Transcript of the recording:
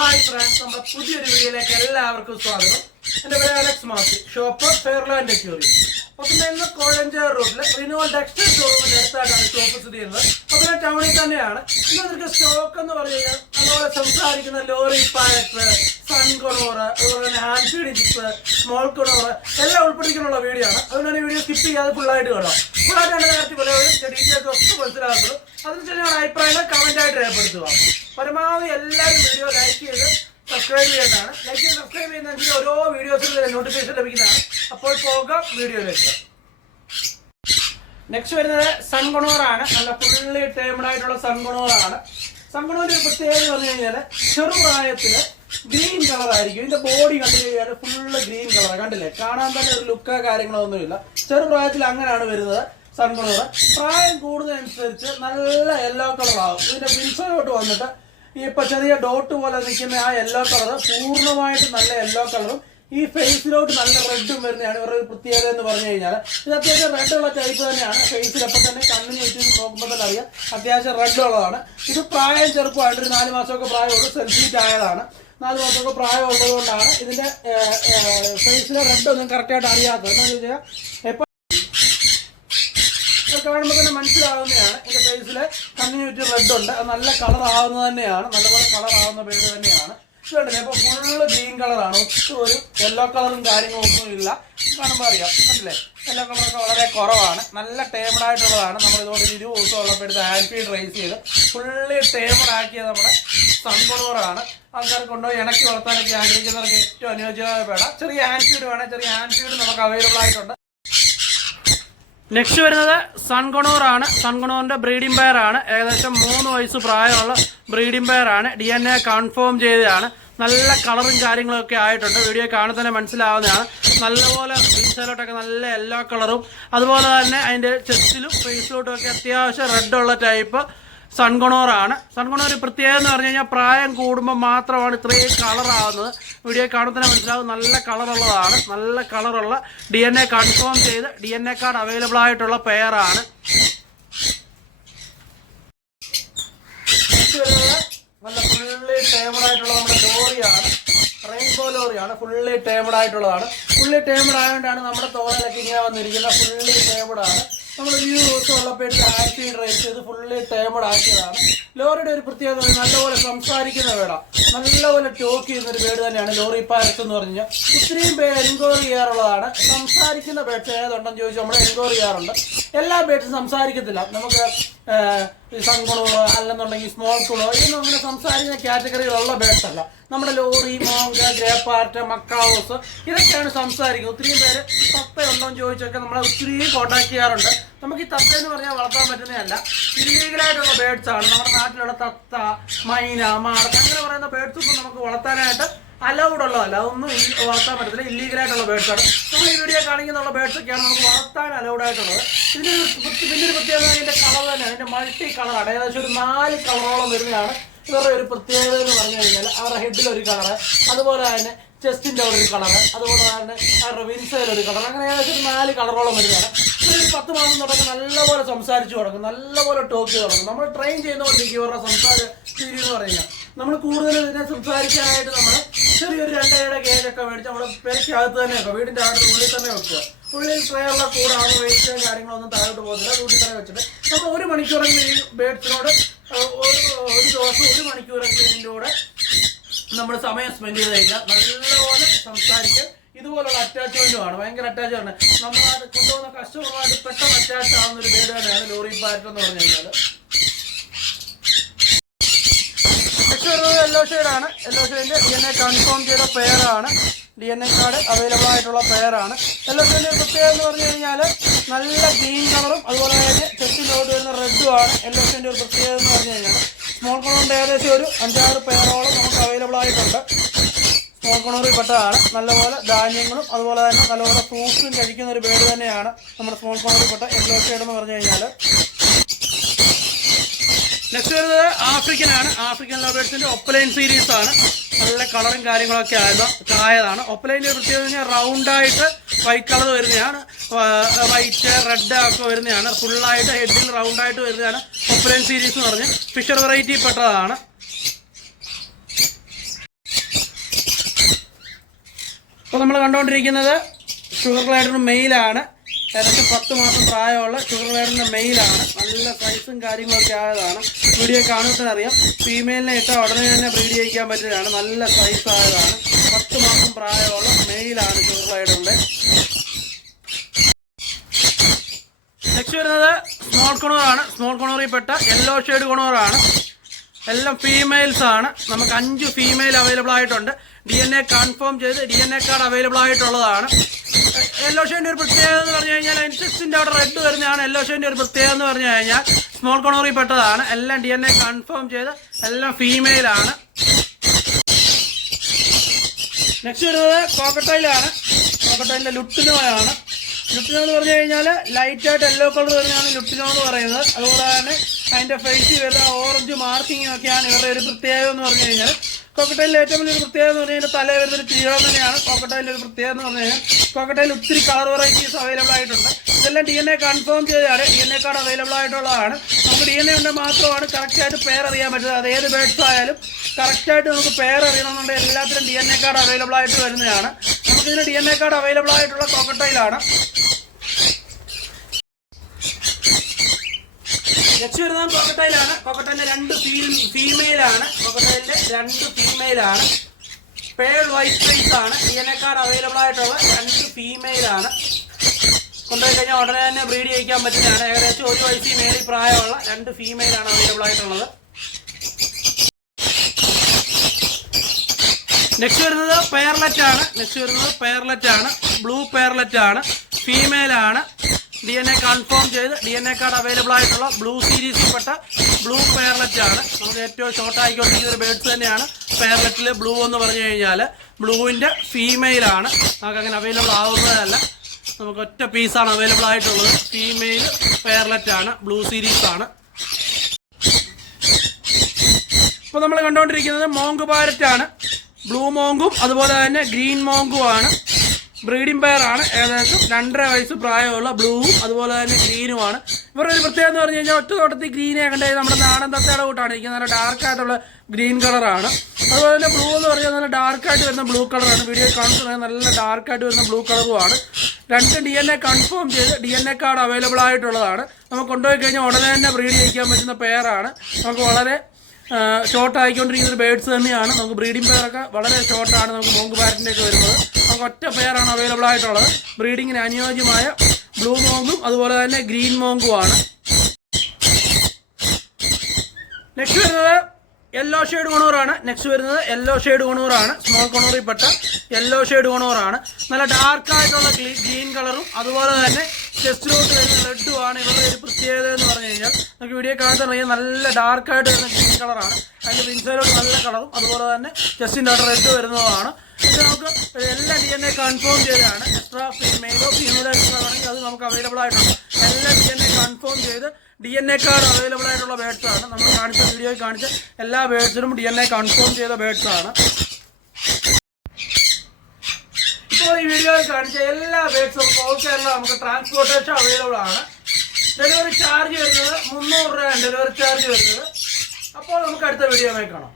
Hi friends നമ്മുടെ പുതിയൊരു വീഡിയോയിലേക്ക് എല്ലാവർക്കും സ്വാഗതം. എന്റെ പേര് അലക്സ് മാസി ഷോപ്പ് ഫെയർലാൻഡ് ക്യൂറി അപ്പം ഇന്ന് കോഴഞ്ചേർ റോഡിൽ റിനോൾ ടെക്സ്റ്റൈൽ ഷോറൂമിന്റെ അടുത്തായിട്ടാണ് ഷോപ്പ് സ്ഥിതി ചെയ്യുന്നത്. പത്തനം ടൗണിൽ തന്നെയാണ്. ഇന്ന് നിങ്ങൾക്ക് സ്റ്റോക്ക് എന്ന് പറഞ്ഞു കഴിഞ്ഞാൽ അതുപോലെ സംസാരിക്കുന്ന ലോറി പാലറ്റ് സൺ കൊണോർ അതുപോലെ തന്നെ ഹാൻഡ് ചിപ്സ് സ്മോൾ കൊണോർ എല്ലാം ഉൾപ്പെടുത്തിക്കൊണ്ടുള്ള വീഡിയോ ആണ്. അതുകൊണ്ട് ഈ വീഡിയോ സ്കിപ്പ് ചെയ്യാതെ ഫുള്ളായിട്ട് കാണാം ഫുള്ളായിട്ട് കണ്ട കാര്യത്തിൽ പലവരും ഡീറ്റെയിൽസ് ഒക്കെ മനസ്സിലാക്കുള്ളൂ അതിനുശേഷം അഭിപ്രായങ്ങൾ കമന്റ് ആയിട്ട് രേഖപ്പെടുത്തുക. പരമാവധി എല്ലാവരും വീഡിയോ ലൈക്ക് ചെയ്ത് സബ്സ്ക്രൈബ് ചെയ്യുന്നതാണ് ലൈക്ക് ചെയ്ത് സബ്സ്ക്രൈബ് ചെയ്യുന്നെങ്കിൽ ഓരോ വീഡിയോസിലും നോട്ടിഫിക്കേഷൻ ലഭിക്കുന്നതാണ്. അപ്പോൾ പോകാം വീഡിയോയിലേക്ക്. നെക്സ്റ്റ് വരുന്നത് സൺഗുണോറാണ് നല്ല ഫുള്ളി ടേംഡ് ആയിട്ടുള്ള സൺഗുണോറാണ് സൺഗുണോറിന്റെ ഒരു പ്രത്യേകത എന്ന് പറഞ്ഞു കഴിഞ്ഞാൽ ചെറുപ്രായത്തിൽ ഗ്രീൻ കളർ ആയിരിക്കും. ഇതിന്റെ ബോഡി കണ്ടു കഴിഞ്ഞാൽ ഫുള്ള് ഗ്രീൻ കളർ കണ്ടില്ലേ? കാണാൻ തന്നെ ഒരു ലുക്കോ കാര്യങ്ങളൊന്നുമില്ല. ചെറുപ്രായത്തിൽ അങ്ങനെയാണ് വരുന്നത്. സൺഗുണോറ് പ്രായം കൂടുന്നതനുസരിച്ച് നല്ല യെല്ലോ കളർ ആവും. ഇതിന്റെ വിൻസോട്ട് വന്നിട്ട് ഇപ്പൊ ചെറിയ ഡോട്ട് പോലെ നിൽക്കുന്ന ആ യെല്ലോ കളർ പൂർണമായിട്ട് നല്ല യെല്ലോ കളറും ഈ ഫേസിലോട്ട് നല്ല റെഡും വരുന്നതാണ് ഇവരുടെ പ്രത്യേകത എന്ന് പറഞ്ഞു കഴിഞ്ഞാൽ ഇത് അത്യാവശ്യം റെഡ് ഉള്ള ടൈപ്പ് തന്നെയാണ്. ഫേസിൽ അപ്പം തന്നെ കണ്ണിന് ചുറ്റും നോക്കുമ്പോൾ തന്നെ അറിയാം. അത്യാവശ്യം റെഡ് ഉള്ളതാണ്. ഇത് പ്രായം ചെറുപ്പമായിട്ട് ഒരു നാല് മാസമൊക്കെ പ്രായമുള്ളൂ. സെൽഫീറ്റ് ആയതാണ്. നാല് മാസമൊക്കെ പ്രായം ഉള്ളതുകൊണ്ടാണ് ഇതിന്റെ ഫേസിലെ റെഡ് ഒന്നും കറക്റ്റായിട്ട് അറിയാത്തത്. എന്താണെന്ന് വെച്ചാൽ കാണുമ്പോൾ തന്നെ മനസ്സിലാവുന്നതാണ്. എന്റെ ഫേസിൽ ഒരു റെഡ് ഉണ്ട്. അത് നല്ല കളർ ആവുന്നത് തന്നെയാണ്. നല്ലപോലെ കളർ ആവുന്ന പേര് തന്നെയാണ്. ഇതുണ്ടല്ലേ? ഇപ്പൊ ഫുള്ള് ഗ്രീൻ കളറാണ് ഒട്ടും ഒരു യെല്ലോ കളറും കാര്യങ്ങളൊന്നും ഇല്ല. കാണുമ്പോൾ അറിയാം? കണ്ടില്ലേ? യെല്ലോ കളറൊക്കെ വളരെ കുറവാണ്. നല്ല ടേമഡ് ആയിട്ടുള്ളതാണ്. നമ്മൾ ഇതുകൊണ്ട് ഒരു ഇരുപത് ദിവസം ഉള്ളപ്പോഴത്തെ ഫീഡ് റൈസ് ചെയ്ത് ഫുള്ളി ടേമഡ് ആക്കിയത് നമ്മുടെ സൺഫ്ലവറാണ് ആൾക്കാർ കൊണ്ടുപോയി ഇണക്കി വളർത്താനൊക്കെ ആഗ്രഹിക്കുന്നവർക്ക് ഏറ്റവും അനുയോജ്യമായ പേട. ചെറിയ ഹാൻഡ് ഫീഡ് വേണം ചെറിയ ഹാൻഡ് ഫീഡ് നമുക്ക് അവൈലബിൾ ആയിട്ടുണ്ട്. നെക്സ്റ്റ് വരുന്നത് സൺഗണൂർ ആണ്. സൺഗണൂറിന്റെ ബ്രീഡിംഗ് പെയർ ആണ്. ഏകദേശം മൂന്ന് വയസ്സ് പ്രായമുള്ള ബ്രീഡിംഗ് പെയർ ആണ്. ഡി എൻ എ കൺഫേം ചെയ്തതാണ്. നല്ല കളറും കാര്യങ്ങളൊക്കെ ആയിട്ടുണ്ട്. വീഡിയോ കാണുന്ന തന്നെ മനസ്സിലാവുന്നതാണ്. നല്ലപോലെ ഇൻസൈലോട്ടൊക്കെ നല്ല യെല്ലോ കളറും അതുപോലെ തന്നെ അതിന്റെ ചെസ്റ്റിലും ഫേസിലോട്ടും ഒക്കെ അത്യാവശ്യം റെഡ് ഉള്ള ടൈപ്പ് സൺഗുണോറാണ്. സൺഗുണോർ ഒരു പ്രത്യേകത എന്ന് പറഞ്ഞു കഴിഞ്ഞാൽ പ്രായം കൂടുമ്പോൾ മാത്രമാണ് ഇത്രയും കളറാവുന്നത്. വീഡിയോ കാണുമ്പോൾ തന്നെ മനസ്സിലാവും നല്ല കളറുള്ളതാണ്. നല്ല കളറുള്ള ഡി എൻ എ കൺഫേം ചെയ്ത് D N A card available ആയിട്ടുള്ള പെയറാണ് നല്ല ഫുള്ളി ടേമഡ് ആയിട്ടുള്ള നമ്മുടെ ലോറിയാണ് റെയിൻബോ ലോറിയാണ് ഫുള്ളി ടേമഡ് ആയിട്ടുള്ളതാണ്. ഫുള്ളി ടേമഡ് ആയതുകൊണ്ടാണ് നമ്മുടെ തോളയിലൊക്കെ ഇങ്ങനെ വന്നിരിക്കുന്നത്. ഫുള്ളി ആണ്. നമ്മൾ ഈ ദിവസം ഉള്ളപ്പോഴത്തെ ആക്കി റേസ് ചെയ്ത് ഫുള്ളി ടേമഡ് ആക്കിയതാണ്. ലോറിയുടെ ഒരു പ്രത്യേകത നല്ലപോലെ സംസാരിക്കുന്ന വേട നല്ലപോലെ ടോക്ക് ചെയ്യുന്ന ഒരു വേട് തന്നെയാണ് ലോറി പാരസ് എന്ന് പറഞ്ഞാൽ ഇത്രയും പേര് എൻക്വയറി ചെയ്യാറുള്ളതാണ്. സംസാരിക്കുന്ന ബേഡ്സ് ഏതുണ്ടെന്ന് ചോദിച്ചാൽ നമ്മൾ എൻക്വയറി ചെയ്യാറുണ്ട്. എല്ലാ ബേഡ്സും സംസാരിക്കത്തില്ല. നമുക്ക് സൺകുളോ അല്ലെന്നുണ്ടെങ്കിൽ സ്മോൾ കുളോ ഇതൊന്നും അങ്ങനെ സംസാരിക്കുന്ന കാറ്റഗറിയിലുള്ള ബേഡ്സ് അല്ല. നമ്മുടെ ലോറി മോങ്ക ഗ്രേപ്പാർട്ട് മക്കാവോസ് ഇതൊക്കെയാണ് സംസാരിക്കുന്നത്. ഒത്തിരിയും പേര് സത്തയുണ്ടോ എന്ന് ചോദിച്ചൊക്കെ നമ്മളെ ഒത്തിരി കോൺടാക്ട് ചെയ്യാറുണ്ട്. നമുക്ക് ഈ തത്ത എന്ന് പറഞ്ഞാൽ വളർത്താൻ പറ്റുന്നതല്ല. ഇല്ലീഗലായിട്ടുള്ള ബേഡ്സ് ആണ്. നമ്മുടെ നാട്ടിലുള്ള തത്ത മൈന മാർക്ക് അങ്ങനെ പറയുന്ന ബേഡ്സ് ഒന്നും നമുക്ക് വളർത്താനായിട്ട് അലൗഡ് ഉള്ളതല്ല. ഇ- വളർത്താൻ പറ്റത്തില്ല. ഇല്ലീഗലായിട്ടുള്ള ബേഡ്സ് ആണ്. നമ്മൾ ഈ വീഡിയോ കാണിക്കുന്നുള്ള ബേഡ്സ് ഒക്കെയാണ് നമുക്ക് വളർത്താൻ അലൗഡ് ആയിട്ടുള്ളത്. ഇതിന്റെ വലിയൊരു പ്രത്യേകത ഇതിന്റെ കളർ തന്നെ. അതിന്റെ മൾട്ടി കളറാണ് ഏകദേശം ഒരു നാല് കളറോളം വരുന്നതാണ്. ഇവരുടെ ഒരു പ്രത്യേകത എന്ന് പറഞ്ഞു കഴിഞ്ഞാൽ അവരുടെ ഹെഡിൽ ഒരു കളറ് അതുപോലെ തന്നെ ചെസ്റ്റിന്റെ ഒരു കളറ് അതുപോലെ തന്നെ അവരുടെ വിൻസയിൽ കളർ അങ്ങനെ ഏകദേശം നാല് കളറോളം വരുന്നതാണ്. പത്ത് മാസം തുടങ്ങി നല്ലപോലെ സംസാരിച്ചു തുടങ്ങും നല്ലപോലെ ടോക്ക് തുടങ്ങും. നമ്മൾ ട്രെയിൻ ചെയ്യുന്നവർക്ക് ഇവരുടെ സംസാര രീതി എന്ന് പറയുക നമ്മൾ കൂടുതൽ ഇതിനെ സംസാരിക്കാനായിട്ട് നമ്മൾ ചെറിയൊരു രണ്ടരയുടെ കേജ് ഒക്കെ മേടിച്ച് നമ്മുടെ പെരയ്ക്കകത്ത് തന്നെ വെക്കുക വീടിന്റെ അകത്ത് ഉള്ളിൽ തന്നെ വെക്കുക. ഉള്ളിൽ ട്രേയുള്ള കൂടാണ് വേസ്റ്റ് കാര്യങ്ങളൊന്നും താഴോട്ട് പോകുന്നില്ല വീട്ടിൽ തന്നെ വെച്ചിട്ട്. നമ്മൾ ഒരു മണിക്കൂറെങ്കിലും ഈ ബേഡ്സിനോട് ഒരു ഒരു ദിവസം ഒരു മണിക്കൂറെങ്കിലും ഇതിന്റെ കൂടെ നമ്മൾ സമയം സ്പെൻഡ് ചെയ്ത് കഴിഞ്ഞാൽ നല്ലപോലെ സംസാരിക്കാൻ ഇതുപോലുള്ള അറ്റാച്ച്മെന്റുമാണ് ഭയങ്കര അറ്റാച്ച്മെന്റ് നമ്മൾ അത് കൊണ്ടുപോകുന്ന കസ്റ്റമറുമായിട്ട് പെട്ടെന്ന് അറ്റാച്ച് ആവുന്ന ഒരു പേര് തന്നെയാണ് ലോറി പാരറ്റ് എന്ന് പറഞ്ഞു കഴിഞ്ഞാൽ യെല്ലോ ഷെയ്ഡാണ് യെല്ലോ ഷെയ്ഡിന്റെ ഡി എൻ എ കൺഫേം ചെയ്ത പെയറാണ് D N A card available ആയിട്ടുള്ള പെയറാണ് യെല്ലോ ഷെയ്ഡിന്റെ പ്രത്യേകത എന്ന് പറഞ്ഞു കഴിഞ്ഞാൽ നല്ല ഗ്രീൻ കളറും അതുപോലെ തന്നെ ചെസ്റ്റിലോട്ട് വരുന്ന റെഡും ആണ്. യെല്ലോ ഷെയ്ഡിന്റെ ഒരു പ്രത്യേകത എന്ന് പറഞ്ഞു കഴിഞ്ഞാൽ സ്മോൾ കളറിന്റെ ഏകദേശം ഒരു അഞ്ചാറ് പെയറോളം നമുക്ക് അവൈലബിൾ ആയിട്ടുണ്ട്. സ്മോൾ കോണറിൽ പെട്ടതാണ്. നല്ലപോലെ ധാന്യങ്ങളും അതുപോലെ തന്നെ നല്ലപോലെ ഫ്രൂട്ട്സും കഴിക്കുന്ന ഒരു പേര് തന്നെയാണ് നമ്മുടെ സ്മോൾ കോണറിൽ പെട്ട യെല്ലോ എന്ന് പറഞ്ഞു കഴിഞ്ഞാൽ നെക്സ്റ്റ് വരുന്നത് ആഫ്രിക്കൻ ആണ്. ആഫ്രിക്കൻ ലോബേഴ്സിന്റെ ഒപ്പലൈൻ സീരീസ് ആണ്. നല്ല കളറും കാര്യങ്ങളൊക്കെ ആയത് ആയതാണ് ഒപ്പലൈന്റെ പ്രത്യേകത കഴിഞ്ഞാൽ റൗണ്ട് ആയിട്ട് വൈറ്റ് കളർ വരുന്നതാണ്. വൈറ്റ് റെഡ് ഒക്കെ വരുന്നതാണ്. ഫുള്ളായിട്ട് ഹെഡിൽ റൗണ്ടായിട്ട് വരുന്നതാണ് ഒപ്പലൈൻ സീരീസ് എന്ന് പറഞ്ഞ്. ഫിഷർ വെറൈറ്റി പെട്ടതാണ്. ഇപ്പോൾ നമ്മൾ കണ്ടുകൊണ്ടിരിക്കുന്നത് ഷുഗർ ഗ്ലൈഡറിന് മെയിലാണ്. ഏകദേശം പത്ത് മാസം പ്രായമുള്ള ഷുഗർ ഗ്ലൈഡറിന്റെ മെയിലാണ്. നല്ല സൈസും കാര്യങ്ങളൊക്കെ ആയതാണ്. വീഡിയോ കാണുമ്പോൾ അറിയാം ഫീമെയിലിനെ ഇട്ടാൽ ഉടനെ തന്നെ ബ്രീഡ് ചെയ്യിക്കാൻ പറ്റുന്നതാണ് നല്ല സൈസ് ആയതാണ്. പത്ത് മാസം പ്രായമുള്ള മെയിലാണ് ഷുഗർ ഗ്ലൈഡറിന്റെ നെക്സ്റ്റ് വരുന്നത് സ്മോൾ കൊണോറാണ്. സ്മോൾ കൊണോറിൽ പെട്ട യെല്ലോ ഷെയ്ഡ് കൊണോറാണ്. എല്ലാം ഫീമെയിൽസ് ആണ്. നമുക്ക് അഞ്ച് ഫീമെയിൽ അവൈലബിൾ ആയിട്ടുണ്ട്. ഡി എൻ എ കൺഫേം ചെയ്ത് D N A card available ആയിട്ടുള്ളതാണ്. യെല്ലോ ഷെയ്ഡിന്റെ ഒരു പ്രത്യേകത എന്ന് പറഞ്ഞു കഴിഞ്ഞാൽ എൻസിക്സിന്റെ അവിടെ റെഡ് വരുന്നതാണ്. യെല്ലോ ഷെയ്ഡിന്റെ ഒരു പ്രത്യേകത എന്ന് പറഞ്ഞു കഴിഞ്ഞാൽ സ്മോൾ കൊണോറിൽ പെട്ടതാണ്. എല്ലാം ഡി എൻ എ കൺഫേം ചെയ്ത് എല്ലാം ഫീമെയിലാണ് നെക്സ്റ്റ് വരുന്നത് കോക്കട്ടയിലാണ് കോക്കട്ടയിലെ ലുട്ടിനോയാണ്. ലുട്ടിനോ എന്ന് പറഞ്ഞു കഴിഞ്ഞാൽ ലൈറ്റായിട്ട് യെല്ലോ കളർ വരുന്നതാണ് ലുട്ടിനോ എന്ന് പറയുന്നത്. അതുപോലെ തന്നെ അതിന്റെ ഫേസിൽ വരുന്ന ഓറഞ്ച് മാർക്കിംഗ് ഒക്കെയാണ് ഇവരുടെ ഒരു പ്രത്യേകത എന്ന് പറഞ്ഞു കഴിഞ്ഞാൽ കോക്കട്ടയിലെ ഏറ്റവും വലിയൊരു പ്രത്യേകത എന്ന് പറഞ്ഞു കഴിഞ്ഞാൽ തലേ വരുന്നൊരു ചീറ തന്നെയാണ്. കോക്കട്ടയിലെ ഒരു പ്രത്യേകത എന്ന് പറഞ്ഞു കഴിഞ്ഞാൽ കോക്കട്ടയിൽ ഒത്തിരി കളർ വെറൈറ്റീസ് അവൈലബിൾ ആയിട്ടുണ്ട്. ഇതെല്ലാം ഡി എൻ എ കൺഫേം ചെയ്താണ് D N A card available ആയിട്ടുള്ളതാണ്. നമുക്ക് ഡി എൻ എ ഉണ്ട് മാത്രമാണ് കറക്റ്റായിട്ട് പേർ അറിയാൻ പറ്റുന്നത്. അത് ഏത് ബേഡ്സ് ആയാലും കറക്റ്റായിട്ട് നമുക്ക് പേർ അറിയണമെന്നുണ്ടെങ്കിൽ എല്ലാത്തിനും D N A card available ആയിട്ട് വരുന്നതാണ്. നമുക്കിതിന് D N A card available ആയിട്ടുള്ള കോക്കട്ടയിലാണ് നെക്സ്റ്റ് വരുന്നത് കോക്കട്ടയിലാണ്. കോക്കട്ടയിലെ രണ്ട് ഫീമെയിൽ ആണ് കോക്കട്ടയിലെ രണ്ട് ഫീമെയിലാണ് പേൾ വൈറ്റ് ഫേസ് ആണ്. E N A card available ആയിട്ടുള്ള രണ്ട് ഫീമെയിലാണ് കൊണ്ടുപോയി കഴിഞ്ഞാൽ ഉടനെ തന്നെ ബ്രീഡ് ചെയ്യിക്കാൻ പറ്റുന്നതാണ് ഏകദേശം ഒരു വയസ്സിൽ മേളിൽ പ്രായമുള്ള രണ്ട് ഫീമെയിലാണ് അവൈലബിൾ ആയിട്ടുള്ളത്. നെക്സ്റ്റ് വരുന്നത് പെയർലെറ്റ് ആണ്. നെക്സ്റ്റ് വരുന്നത് പെയർലെറ്റ് ആണ്. ബ്ലൂ പെയർലെറ്റ് ആണ്. ഫീമെയിൽ ആണ്. ഡി എൻ എ കൺഫേം ചെയ്ത് D N A card available ആയിട്ടുള്ള ബ്ലൂ സീരീസിൽപ്പെട്ട ബ്ലൂ പേർലറ്റ് ആണ്. നമുക്ക് ഏറ്റവും ഷോർട്ട് ആയിക്കൊണ്ടിരിക്കുന്ന ഒരു ബേഡ്സ് തന്നെയാണ്. പേർലറ്റിൽ ബ്ലൂ എന്ന് പറഞ്ഞു കഴിഞ്ഞാൽ ബ്ലൂവിന്റെ ഫീമെയിലാണ് നമുക്ക് അങ്ങനെ അവൈലബിൾ ആവുന്നതല്ല. നമുക്ക് ഒറ്റ പീസാണ് അവൈലബിൾ ആയിട്ടുള്ളത്. ഫീമെയിൽ പേർലറ്റ് ആണ്. ബ്ലൂ സീരീസ് ആണ്. ഇപ്പോൾ നമ്മൾ കണ്ടുകൊണ്ടിരിക്കുന്നത് മോങ്ക് പാരറ്റ് ആണ്. ബ്ലൂ മോങ്കും അതുപോലെ തന്നെ ഗ്രീൻ മോങ്കും ആണ്. ബ്രീഡിംഗ് പെയർ ആണ്. ഏകദേശം രണ്ടര വയസ്സ് പ്രായമുള്ള ബ്ലൂവും അതുപോലെ തന്നെ ഗ്രീനുമാണ് ഇവരുടെ ഒരു പ്രത്യേകത എന്ന് പറഞ്ഞു കഴിഞ്ഞാൽ ഒറ്റ തോട്ടത്തിൽ ഗ്രീനെ കണ്ടത് നമ്മുടെ നാടൻ തത്തയുടെ കൂട്ടാണ്. ഇരിക്കുന്നത് നല്ല ഡാർക്കായിട്ടുള്ള ഗ്രീൻ കളറാണ് അതുപോലെ തന്നെ ബ്ലൂ എന്ന് പറഞ്ഞാൽ നല്ല ഡാർക്കായിട്ട് വരുന്ന ബ്ലൂ കളറാണ് വീഡിയോ കാണുന്നത് നല്ല ഡാർക്കായിട്ട് വരുന്ന ബ്ലൂ കളറുമാണ് രണ്ട് ഡി എൻ എ കൺഫേം ചെയ്ത് D N A card available ആയിട്ടുള്ളതാണ്. നമുക്ക് കൊണ്ടുപോയി കഴിഞ്ഞാൽ ഉടനെ തന്നെ ബ്രീഡ് ചെയ്യിക്കാൻ പറ്റുന്ന പെയറാണ് നമുക്ക് വളരെ ഷോർട്ട് ആയിക്കൊണ്ടിരിക്കുന്ന ഒരു ബേഡ്സ് തന്നെയാണ്. നമുക്ക് ബ്രീഡിംഗ് പെയറൊക്കെ വളരെ ഷോർട്ടാണ് നമുക്ക് മോങ്ക് പാരറ്റിന്റെ ഒക്കെ വരുന്നത്. നമുക്ക് ഒറ്റ പെയറാണ് അവൈലബിൾ ആയിട്ടുള്ളത്. ബ്രീഡിങ്ങിന് അനുയോജ്യമായ ബ്ലൂ മോങ്കും അതുപോലെ തന്നെ ഗ്രീൻ മോങ്കും ആണ്. നെക്സ്റ്റ് വരുന്നത് യെല്ലോ ഷെയ്ഡ് കൊണൂറാണ് നെക്സ്റ്റ് വരുന്നത് യെല്ലോ ഷെയ്ഡ് കൊണൂറാണ് സ്മോൾ കൊണൂറിൽ പെട്ട യെല്ലോ ഷെയ്ഡ് കൊണൂറാണ് നല്ല ഡാർക്ക് ആയിട്ടുള്ള ഗ്രീൻ കളറും അതുപോലെ തന്നെ ചെസ്റ്റിലോട്ട് വരുന്ന ആണ്. ഇവരുടെ ഒരു പ്രത്യേകത എന്ന് പറഞ്ഞു കഴിഞ്ഞാൽ നമുക്ക് വീഡിയോ കാണാൻ കാണുന്ന നല്ല ഡാർക്കായിട്ട് വരുന്ന ഗ്രീൻ കളറാണ് അതിന്റെ വിൻസൈലോട്ട് നല്ല കളറും അതുപോലെ തന്നെ ചെസ്റ്റിന്റെ അവിടെ റെഡ് വരുന്നതാണ് ഇത് നമുക്ക് എല്ലാ ഡി എൻ എ കൺഫേം ചെയ്തതാണ്. എക്സ്ട്രാ മെയിലോ ഫീമെയിലോ എക്സ്ട്രാ ആണെങ്കിൽ അത് നമുക്ക് അവൈലബിൾ ആയിട്ടുണ്ട്. എല്ലാ ഡി എൻ എ കൺഫേം ചെയ്ത് D N A card available ആയിട്ടുള്ള ബേഡ്സ് ആണ്. നമ്മൾ കാണിച്ച വീഡിയോയിൽ കാണിച്ച എല്ലാ ബേഡ്സിനും ഡി എൻ എ കൺഫേം ചെയ്ത ബേഡ്സ് ആണ്. ഇപ്പോൾ ഈ വീഡിയോയിൽ കാണിച്ച എല്ലാ ബേഡ്സും ഓൾ കേരള നമുക്ക് ട്രാൻസ്പോർട്ടേഷൻ അവൈലബിൾ ആണ്. ഡെലിവറി ചാർജ് വരുന്നത് മുന്നൂറ് രൂപയാണ് ഡെലിവറി ചാർജ് വരുന്നത്. അപ്പോൾ നമുക്ക് അടുത്ത വീഡിയോ കാണാം.